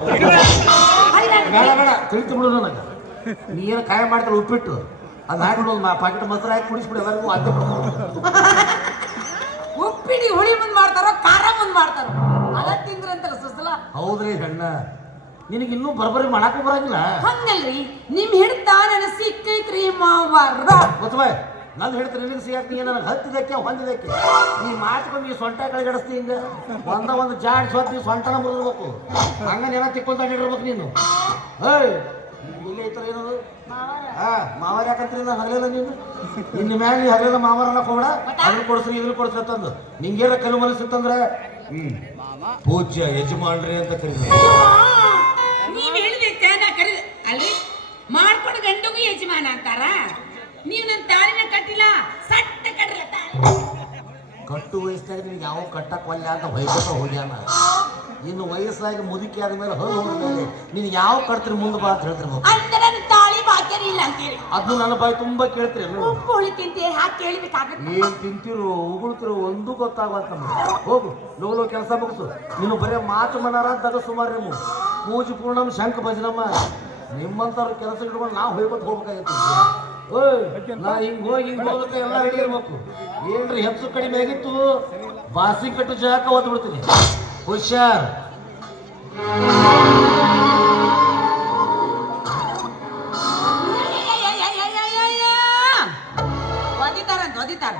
ಬೇಡ ಬೇಡ ತಿಳಿತು ಬಿಡು ನನಗೆ. ನೀ ಏನು ಕಾಯ ಮಾಡ್ತಾರೆ ಉಪ್ಪಿಟ್ಟು ಅದು ಹಾಕ್ಬಿಡು ಪಾಕೆಟ್ ಮೊಸರು ಹಾಕಿ ಕುಡಿಸ್ಬಿಡು ಎಲ್ಲರಿಗೂ ಅದೇ ಉಪ್ಪಿಡಿ ಹುಳಿ ಮುಂದ್ ಮಾಡ್ತಾರೋ ಖಾರ ಮುಂದ್ ಮಾಡ್ತಾರೋ ಅದ ತಿಂದ್ರಂತಾರ ಸುಸಲ. ಹೌದ್ರಿ ಹೆಣ್ಣ ನಿನಗೆ ಇನ್ನೂ ಬರಬರಿ ಮಾಡಕ್ಕೂ ಬರಂಗಿಲ್ಲ. ಹಂಗಲ್ರಿ ನಿಮ್ ಹಿಡ್ತಾ ನನ್ನ ಸಿಕ್ಕೈತ್ರಿ ಮಾವಾರ ಗೊತ್ತಬಾಯ್ ನಾನು ಹೇಳ್ತೀನಿ ನಿನಗೆ ಸಿಗಾಕ ನೀ ನನಗೆ ಹತ್ತಿದಕ್ಕೆ ಹೊಂದಿದಕ್ಕೆ ನೀ ಮಾತ್ಕೊಂಡು ಈ ಸೊಂಟ ಕೆಳಗಡಿಸ್ತಿ ಹಿಂಗೆ ಒಂದು ಜಾಡ್ ಸೊತ್ತಿ ಸೊಂಟನ ಮುರಿದ್ಬೇಕು ಹಂಗ ನೆನ ತಿಕ್ಕೊಂತ ಇರ್ಬೇಕು ನೀನು. ಏಯ್ ಇಲ್ಲಿ ಐತರ ಏನದು ಮಾವಾರ ಯಾಕಂತ್ರಿ ನಾನು ಹಗಲಿಲ್ಲ ನೀನು ಇನ್ನು ಮ್ಯಾಲ ನೀ ಹಗಲಿಲ್ಲ ಮಾವಾರ ಅನ್ನಕ್ ಹೋಗ್ಬೇಡ. ಅದನ್ನ ಕೊಡಿಸ್ರಿ ಇದನ್ನ ಕೊಡಿಸ್ರಿ ಅಂತಂದು ನಿಂಗೇನ ಕಲ್ಲು ಮನಸ್ಸಿತ್ತಂದ್ರೆ ಪೂಜ್ಯ ಯಜಮಾನ್ರಿ ಅಂತ ಕರೀರಿ. ನೀವ್ ಹೇಳಿದೆ ನಾ ಕರೀ ಅಲ್ರಿ ಮಾಡ್ಕೊಂಡು ಗಂಡಗೂ ಯಜಮಾನ ಅಂತಾರ. ನೀವು ನನ್ನ ತಾಳಿನ ಕಟ್ಟಿಲ್ಲ ಸಟ್ಟ ಕಟ್ಟಿಲ್ಲ ತಾಳಿ. ಕಟ್ಟು ವಯಸ್ಸಾಗ ನಿನಗೆ ಯಾವ ಕಟ್ಟಕ್ಕೆ ಒಲ್ಲೆ ಅಂತ ವೈದ್ಯತ ಹೋಗ್ಯಾನ. ಇನ್ನು ವಯಸ್ಸಾಗಿ ಮುದುಕಿ ಆದ್ಮೇಲೆ ಹೊರ ಹೋದ್ಮೇಲೆ ನೀನು ಯಾವ ಕಟ್ತೀರಿ ಮುಂದೆ ಬಾ ಅಂತ ಹೇಳ್ತಿರ್ಬೇಕು. ಅಂದ್ರೆ ನನ್ನ ತಾಳಿ ಬಾಕ್ಯರಿ ಇಲ್ಲ ಅಂತೇಳಿ ಅದನ್ನು ನನ್ನ ಬಾಯಿ ತುಂಬಾ ಕೇಳ್ತೀರಿ. ಉಪ್ಪು ಹುಳಿ ತಿಂತೀರಿ ಹಾಕಿ ಕೇಳಬೇಕಾಗುತ್ತೆ. ಏನ್ ತಿಂತಿರು ಉಗುಳ್ತಿರು ಒಂದು ಗೊತ್ತಾಗತ್ತ. ಹೋಗು ಲೋಲೋ ಕೆಲಸ ಮುಗಿಸು. ನೀನು ಬರೀ ಮಾತು ಮನಾರ ಅಂತಾಗ ಸುಮಾರು ನೀವು ಪೂಜೆ ಪೂರ್ಣಮ್ ಶಂಕ ಭಜನಮ್ಮ ನಿಮ್ಮಂತವ್ರ ಕೆಲಸ ಇಟ್ಕೊಂಡು ನಾವು ಹೋಗ್ಕೊತ ಹೋಗ್ಬೇಕಾಗಿತ್ತು. ಓಯ್ ನಾ ಹಿಂಗ್ ಹೋಗಿ ಹಿಂಗ್ ಹೋಗಕ್ಕೆ ಎಲ್ಲ ರೆಡಿ ಇರ್ಬೇಕು. ಏನ್ರಿ ಹೆಚ್ಚು ಕಡಿಮೆ ಆಗಿತ್ತು ಬಾಸಿ ಕಟ್ಟು ಜಾಕ ಓದ್ ಬಿಡ್ತೀನಿ. ಹುಷಾರ್. ಒದಿತಾರಂತ ಒದಿತಾರ